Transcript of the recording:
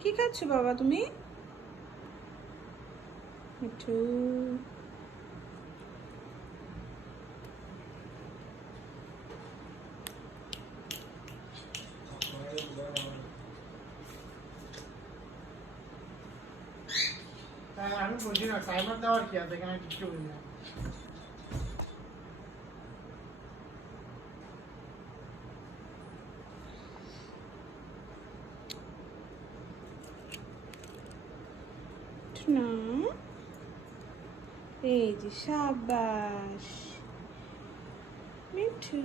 কি খাচ্ছ বাবা তুমি? একটু আমি বুঝি না টাইমার দেওয়ার কি আছে এখানে, কিছু বুঝি না। না, এই যে সাবাস মিঠু।